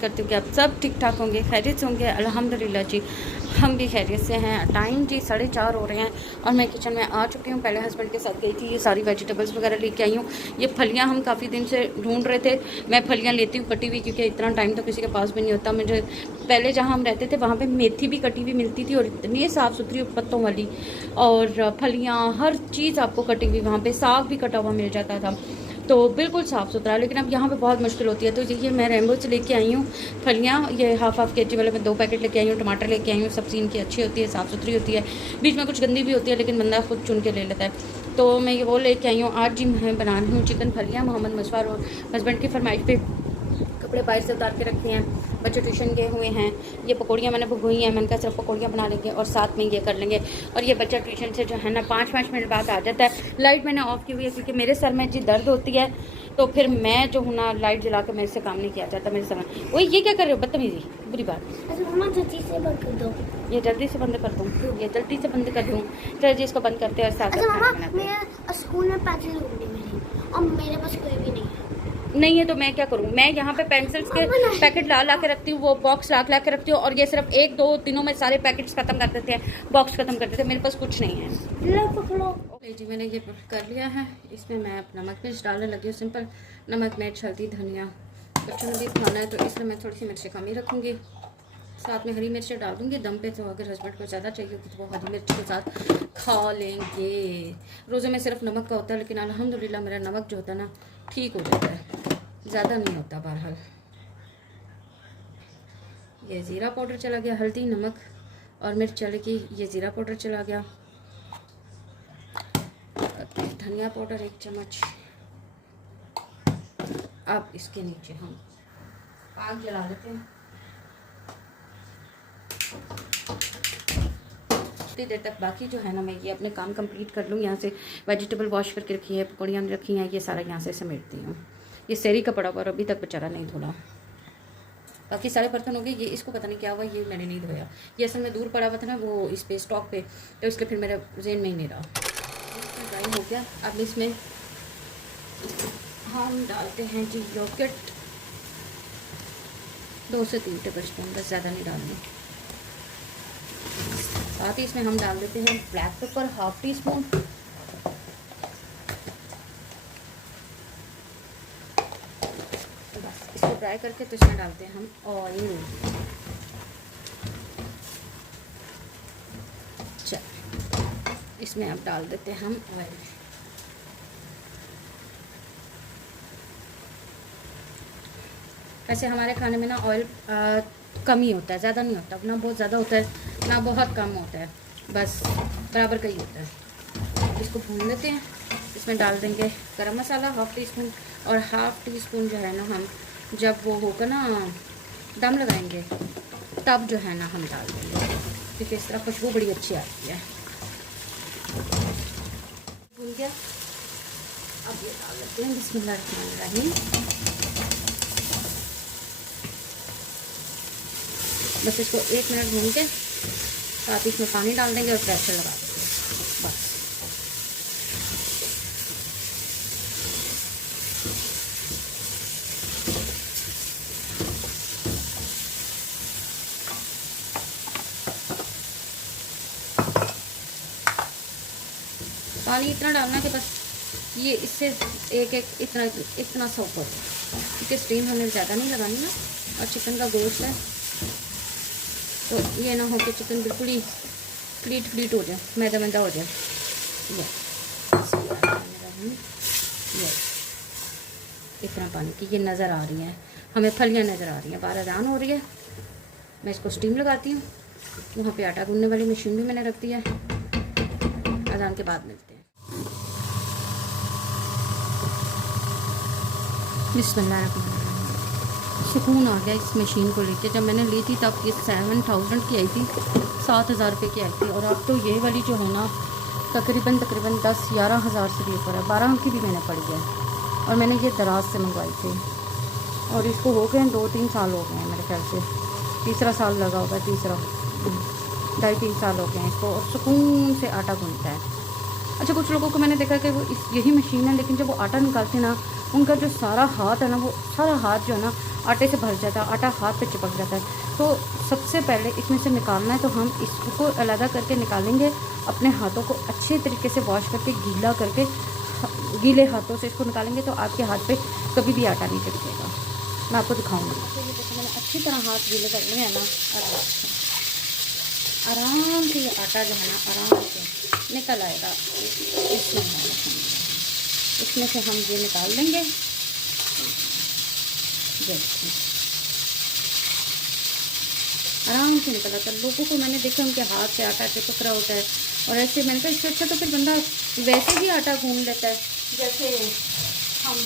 करती हूँ कि आप सब ठीक ठाक होंगे, खैरियत से होंगे। अल्हम्दुलिल्लाह जी, हम भी खैरियत से हैं। टाइम जी 4:30 हो रहे हैं और मैं किचन में आ चुकी हूँ। पहले हस्बैंड के साथ गई थी, ये सारी वेजिटेबल्स वगैरह लेके आई हूँ। ये फलियाँ हम काफ़ी दिन से ढूंढ रहे थे। मैं फलियाँ लेती हूँ कटी हुई, क्योंकि इतना टाइम तो किसी के पास भी नहीं होता। मुझे पहले जहाँ हम रहते थे वहाँ पे मेथी भी कटी हुई मिलती थी, और इतनी साफ़ सुथरी पत्तों वाली, और फलियाँ हर चीज़ आपको कटी हुई वहाँ पे। साग भी कटा हुआ मिल जाता था, तो बिल्कुल साफ़ सुथरा। लेकिन अब यहाँ पे बहुत मुश्किल होती है। तो ये मैं रेम्बो से लेके आई हूँ फलियाँ। ये हाफ केजी वाले मैं 2 पैकेट लेके आई हूँ। टमाटर लेके आई हूँ। सब्ज़ी इनकी अच्छी होती है, साफ़ सुथरी होती है। बीच में कुछ गंदी भी होती है, लेकिन बंदा खुद चुन के ले लेता है। तो मैं ये वो लेके आई हूँ। आज जी मैं बना रही हूँ चिकन फलियाँ। मोहम्मद मशवार और हस्बैंड की फरमाइश पे कपड़े बाहर से उतार के रखे हैं। बच्चे ट्यूशन गए हुए हैं। ये पकौड़ियाँ मैंने भगोई हैं। मैंने कहा सिर्फ पकौड़ियाँ बना लेंगे और साथ में ये कर लेंगे। और ये बच्चा ट्यूशन से जो है ना 5-5 मिनट बाद आ जाता है। लाइट मैंने ऑफ़ की हुई है, क्योंकि मेरे सर में जी दर्द होती है, तो फिर मैं जो हूँ ना, लाइट जला के मेरे से काम नहीं किया जाता मेरे समय। वही ये क्या कर रहे हो, बदतमीजी, बुरी बात। जल्दी से बंद कर दो। ये जल्दी से बंद कर दूँ, ये जल्दी से बंद कर दूँ। चलो जी, इसको बंद करते हैं और साथ अच्छा मामा, मैं स्कूल में पेंसिल ढूंढनी मेरी, और मेरे पास कोई भी नहीं है। नहीं है तो मैं क्या करूँ। मैं यहाँ पे पेंसिल्स के पैकेट ला के रखती हूँ, वो बॉक्स ला के रखती हूँ, और ये सिर्फ 1-2 दिनों में सारे पैकेट्स खत्म कर देते हैं, बॉक्स खत्म कर देते हैं। मेरे पास कुछ नहीं है। लो पकड़ो। ओके जी, मैंने ये कर लिया है। इसमें मैं नमक मिर्च डालने लगी हूँ। सिंपल नमक मिर्च हल्दी धनिया। बच्चों ने भी खाना है, तो इसलिए मैं थोड़ी सी मिर्ची कम ही रखूँगी। साथ में हरी मिर्च डाल दूँगी दम पे, तो अगर हस्बैंड को ज़्यादा चाहिए होगी तो वो हरी मिर्च के साथ खा लेंगे। रोज़े में सिर्फ नमक का होता है, लेकिन अल्हम्दुलिल्लाह मेरा नमक जो होता है ना ठीक हो जाता है, ज़्यादा नहीं होता। बहरहाल ये ज़ीरा पाउडर चला गया, हल्दी नमक और मिर्च चलेगी। ये ज़ीरा पाउडर चला गया, धनिया पाउडर 1 चम्मच। अब इसके नीचे हम आग जला लेते हैं। इतनी देर तक बाकी जो है ना, मैं ये अपने काम कंप्लीट कर लूँ। यहाँ से वेजिटेबल वॉश करके रखी है, पकौड़ियाँ रखी हैं, ये सारा यहाँ से समेटती हूँ। ये सेरी का पड़ा हुआ और अभी तक बेचारा नहीं धोला। बाकी सारे बर्तन हो गए। ये इसको पता नहीं क्या हुआ, ये मैंने नहीं धोया। ये असल में दूर पड़ा हुआ था ना वो इस पे स्टॉक पे, तो इसलिए फिर मेरे जेन में ही नहीं रहा। ड्राई हो गया। अब इसमें हम डालते हैं जी योगर्ट, 2 से 3 टेबल स्पून, बस ज़्यादा नहीं डालना। साथ ही इसमें हम डाल देते हैं ब्लैक पेपर 1/2 टीस्पून। बस इसको फ्राई करके तो इसमें डालते हैं हम ऑयल। चल इसमें अब डाल देते हैं हम ऑयल। ऐसे हमारे खाने में ना ऑयल कम ही होता है, ज़्यादा नहीं होता। ना बहुत ज़्यादा होता है ना बहुत कम होता है, बस बराबर का ही होता है। इसको भून लेते हैं। इसमें डाल देंगे गरम मसाला 1/2 टीस्पून, और 1/2 टीस्पून जो है ना हम जब वो होगा ना दम लगाएंगे तब जो है ना हम डाल देंगे, क्योंकि इस तरह खुशबू बड़ी अच्छी आती है। भून गया। अब ये डाल देते हैं बिस्मिल्लाहिर्रहमानिर्रहीम। बस इसको 1 मिनट भून के साथ ही इसमें पानी डाल देंगे और प्रेशर लगा देंगे बस। पानी इतना डालना कि बस ये इससे एक इतना सा ऊपर, क्योंकि स्टीम हमें ज़्यादा नहीं लगानी ना, और चिकन का गोश्त है, तो ये ना हो कि चिकन बिल्कुल ही फ्लीट हो जाए, मैदा हो जाए। ये इतना पानी की ये नज़र आ रही है, हमें फलियाँ नज़र आ रही हैं। 12 अज़ान हो रही है। मैं इसको स्टीम लगाती हूँ। वहाँ पे आटा गूंदने वाली मशीन भी मैंने रख दी है। अज़ान के बाद मिलते हैं। बिस्मिल्लाह। सुकून आ गया इस मशीन को लेके। जब मैंने ली थी तब ये 7000 की आई थी, 7000 रुपये की आई थी, और अब तो ये वाली जो है ना तकरीबन 10-11 हज़ार से भी ऊपर है। 12 की भी मैंने पड़ी है, और मैंने ये दराज से मंगवाई थी, और इसको हो गए 2-3 साल हो गए हैं मेरे ख्याल से। तीसरा साल लगा होगा, तीसरा 2.5-3 साल हो गए हैं इसको, और सुकून से आटा गूंथता है। अच्छा, कुछ लोगों को मैंने देखा कि वो यही मशीन है, लेकिन जब वो आटा निकालते हैं ना उनका जो सारा हाथ है ना, वो सारा हाथ जो है ना आटे से भर जाता है, आटा हाथ पे चिपक जाता है। तो सबसे पहले इसमें से निकालना है, तो हम इसको अलग करके निकालेंगे। अपने हाथों को अच्छे तरीके से वॉश करके, गीला करके, गीले हाथों से इसको निकालेंगे तो आपके हाथ पे कभी भी आटा नहीं चिपकेगा। मैं आपको दिखाऊंगी। तो ये देखो, मैंने अच्छी तरह हाथ गीले कर लिए हैं ना, आराम से ये आटा जो है ना आराम से निकल आएगा। इसमें से हम ये निकाल लेंगे। देखिए आराम से निकल आता है। लोगों को मैंने देखा उनके हाथ से आटा चिपक रहा होता है, और ऐसे मैंने कहा इससे अच्छा तो फिर बंदा वैसे ही आटा गूंद लेता है जैसे हम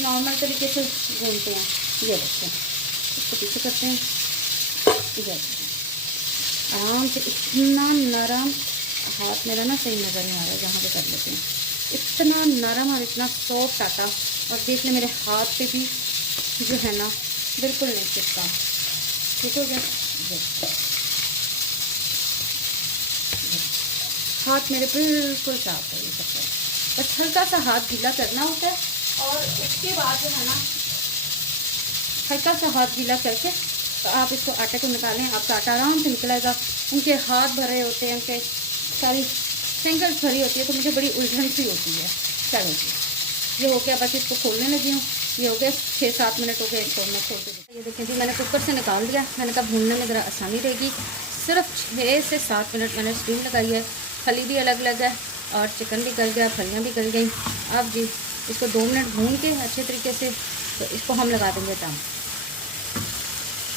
नॉर्मल तरीके से गूंदते हैं। ये देखते हैं, इसको पीछे करते हैं, ये आराम से। इतना नरम हाथ मेरा ना सही नज़र नहीं आ रहा है, जहाँ पे कर लेते हैं। इतना नरम और इतना सॉफ्ट आटा, और देख ले मेरे हाथ पे भी जो है ना बिल्कुल नहीं चिपका। ठीक हो गया। हाथ मेरे बिल्कुल साफ है। ये सब बस हल्का सा हाथ गीला करना होता है, और उसके बाद जो है ना हल्का सा हाथ गीला करके तो आप इसको आटे को निकालें। आपका आटा आराम से निकलेगा। उनके हाथ भरे होते हैं, उनके सारी फिंगर्स भरी होती है, तो मुझे बड़ी उलझन सी होती है। चलो जी, ये हो गया। बस इसको खोलने लगी हूँ। ये हो गया 6-7 मिनट हो गए इसको मैं खोल के। ये देखिए जी, मैंने कुकर से निकाल दिया। मैंने कहा भूनने में ज़रा आसानी रहेगी। सिर्फ 6 से 7 मिनट मैंने स्टीम लगाई है। फली भी अलग अलग है और चिकन भी गल गया, फलियाँ भी गल गई। अब जी इसको 2 मिनट भून के अच्छे तरीके से, तो इसको हम लगा देंगे दम।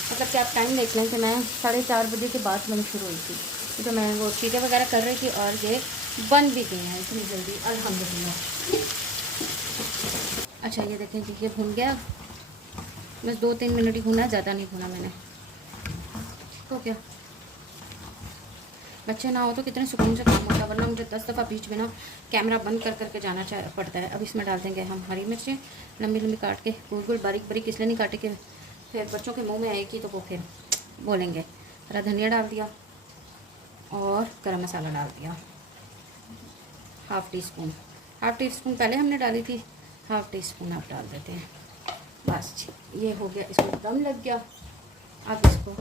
मतलब कि आप टाइम देख लें कि मैं 4:30 बजे के बाद बन शुरू हुई थी, तो मैं वो चीज़ें वगैरह कर रही थी, और ये बन भी गई हैं इतनी जल्दी, अल्हम्दुलिल्लाह। अच्छा ये देखें जी, ये भून गया। बस 2-3 मिनट ही भुना, ज़्यादा नहीं भुना मैंने। तो क्या बच्चे ना हो तो कितने सुकून से काम होता है, वरना मुझे 10 दफ़ा बीच में ना कैमरा बंद कर करके जाना पड़ता है। अब इसमें डाल देंगे हम हरी मिर्चें लंबी लंबी काट के, गोल गोल बारीक बारीक इसलिए नहीं काटे कि फिर बच्चों के मुंह में आएगी तो वो फिर बोलेंगे। हरा धनिया डाल दिया और गरम मसाला डाल दिया, हाफ़ टी स्पून। पहले हमने डाली थी, हाफ़ टी स्पून आप डाल देते हैं। बस ये हो गया, इसको दम लग गया। अब इसको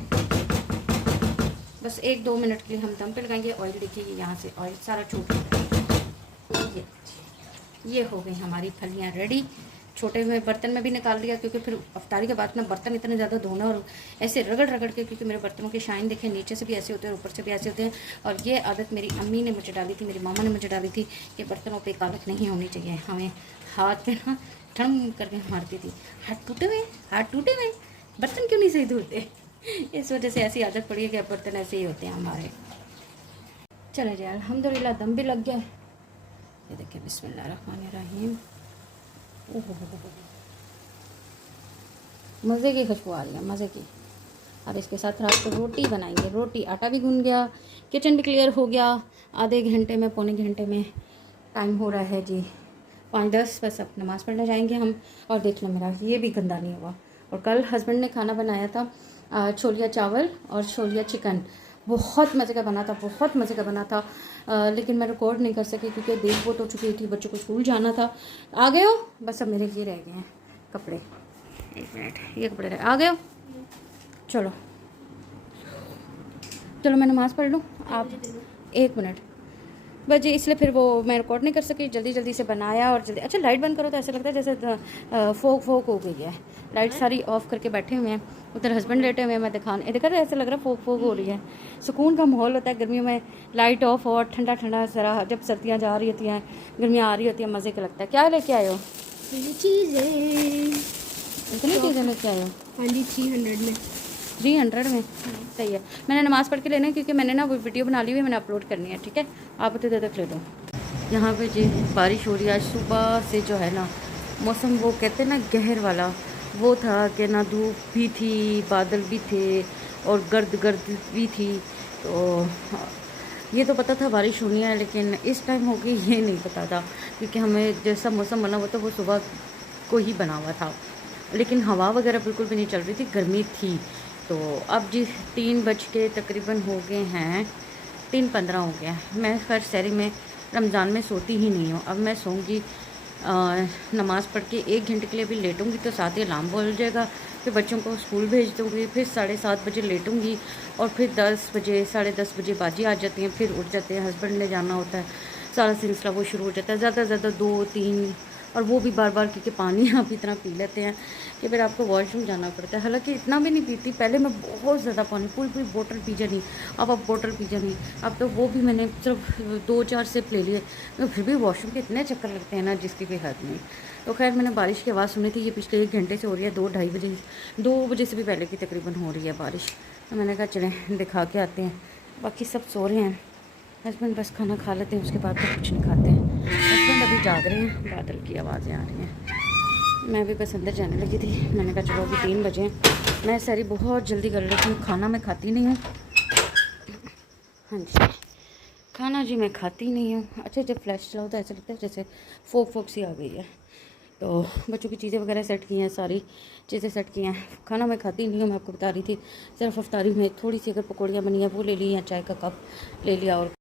बस 1-2 मिनट के लिए हम दम पे लगाएंगे। ऑयल देखिए यहाँ से ऑयल सारा छूट गया। ये हो गई हमारी फलियाँ रेडी। छोटे में बर्तन में भी निकाल दिया, क्योंकि फिर अफ्तारी के बाद में बर्तन इतने ज़्यादा धोना, और ऐसे रगड़ रगड़ के, क्योंकि मेरे बर्तनों की शाइन देखें नीचे से भी ऐसे होते हैं और ऊपर से भी ऐसे होते हैं। और ये आदत मेरी अम्मी ने मुझे डाली थी, मेरी मामा ने मुझे डाली थी कि बर्तनों पे कालक नहीं होनी चाहिए। हमें हाथ पे ना ठम करके मारती थी, हाथ टूटे हुए बर्तन क्यों नहीं सही धोते। इस वजह से ऐसी आदत पड़ी है कि अब बर्तन ऐसे ही होते हैं हमारे। चले जाए, अल्हम्दुलिल्लाह दम भी लग गया। ये देखिए बिस्मिल्लाहिर्रहमानिर्रहीम। ओहो मज़े की खुशबू आ रही है, मज़े की। अब इसके साथ रात को रोटी बनाएंगे। रोटी, आटा भी गूंद गया, किचन भी क्लियर हो गया। आधे घंटे में, पौने घंटे में टाइम हो रहा है जी 5:10। बस अब नमाज़ पढ़ने जाएंगे हम। और देख लो मेरा ये भी गंदा नहीं हुआ। और कल हस्बैंड ने खाना बनाया था छोलिया चावल और छोलिया चिकन, बहुत मज़े का बना था, बहुत मज़े का बना था। लेकिन मैं रिकॉर्ड नहीं कर सकी क्योंकि देर बहुत हो चुकी थी, बच्चों को स्कूल जाना था। आ गए हो? बस अब मेरे ये रह गए हैं कपड़े। 1 मिनट, ये कपड़े रह आ गए हो? चलो मैं नमाज़ पढ़ लूँ, आप 1 मिनट बस जी। इसलिए फिर वो मैं रिकॉर्ड नहीं कर सकी, जल्दी से बनाया और जल्दी। अच्छा लाइट बंद करो तो ऐसा लगता है जैसे फोक हो गई है। लाइट सारी ऑफ करके बैठे हुए हैं, उधर हस्बैंड लेटे हुए हैं, मैं देखा तो ऐसा लग रहा है फोक हो रही है। सुकून का माहौल होता है गर्मियों में, लाइट ऑफ और ठंडा ज़रा। जब सर्दियाँ जा रही होती हैं, गर्मियाँ आ रही होती हैं, मज़े का लगता है। क्या लेके आए हो? चीज़ें, इतनी चीज़ें लेके आए हो? हाँ जी 300 में सही है। मैंने नमाज़ पढ़ के लेना है, क्योंकि मैंने ना वो वीडियो बना ली हुई है, मैंने अपलोड करनी है। ठीक है, आप उतने देर तक ले लो। यहाँ पे जी बारिश हो रही है। आज सुबह से जो है ना मौसम, वो कहते हैं ना गहर वाला, वो था कि ना धूप भी थी, बादल भी थे और गर्द भी थी। तो ये तो पता था बारिश होनी है, लेकिन इस टाइम होगी ये नहीं पता था, क्योंकि हमें जैसा मौसम बना हुआ था वो सुबह को ही बना हुआ था, लेकिन हवा वगैरह बिल्कुल भी नहीं चल रही थी, गर्मी थी। तो अब जी 3 बज के तकरीबन हो गए हैं, 3:15 हो गया। मैं खैर शहरी में रमज़ान में सोती ही नहीं हूँ। अब मैं सोऊंगी नमाज़ पढ़ के 1 घंटे के लिए भी लेटूंगी तो साथ ही अलार्म बोल जाएगा, फिर बच्चों को स्कूल भेज दूँगी, फिर 7:30 बजे लेटूंगी और फिर 10 बजे 10:30 बजे बाजी आ जाती हैं, फिर उठ जाते हैं, हस्बैंड ने जाना होता है, सारा सिलसिला वो शुरू हो जाता है। ज़्यादा से ज़्यादा 2-3 और वो भी बार-बार, क्योंकि पानी आप इतना पी लेते हैं कि फिर आपको वॉशरूम जाना पड़ता है। हालाँकि इतना भी नहीं पीती, पहले मैं बहुत ज़्यादा पानी पूरी बोतल पी जानी, अब बोतल पी जानी। अब तो वो भी मैंने सिर्फ 2-4 सिप ले लिए, तो फिर भी वॉशरूम के इतने चक्कर लगते हैं ना जिसकी कोई हद नहीं। तो खैर मैंने बारिश की आवाज़ सुनी थी, ये पिछले 1 घंटे से हो रही है, 2-2:30 बजे 2 बजे से भी पहले की तकरीबन हो रही है बारिश। तो मैंने कहा चलें दिखा के आते हैं। बाकी सब सो रहे हैं, हस्बैंड बस खाना खा लेते हैं, उसके बाद तो कुछ नहीं खाते हैं। हस्बैंड अभी जाग रहे हैं, बादल की आवाज़ें आ रही हैं। मैं भी बस अंदर जाने लगी थी, मैंने कहा चलो अभी 3 बजे। मैं सारी बहुत जल्दी कर लेती हूँ, खाना मैं खाती नहीं हूँ। हाँ जी, खाना जी मैं खाती नहीं हूँ। अच्छा जब फ्लैश चलाओ तो ऐसा लगता है जैसे फोक सी आ गई है। तो बच्चों की चीज़ें वगैरह सेट की हैं, सारी चीज़ें सेट की हैं। खाना मैं खाती नहीं हूँ, मैं आपको बता रही थी। सिर्फ अफ्तारी में थोड़ी सी अगर पकौड़ियाँ बनी हैं वो ले ली, या चाय का कप ले लिया और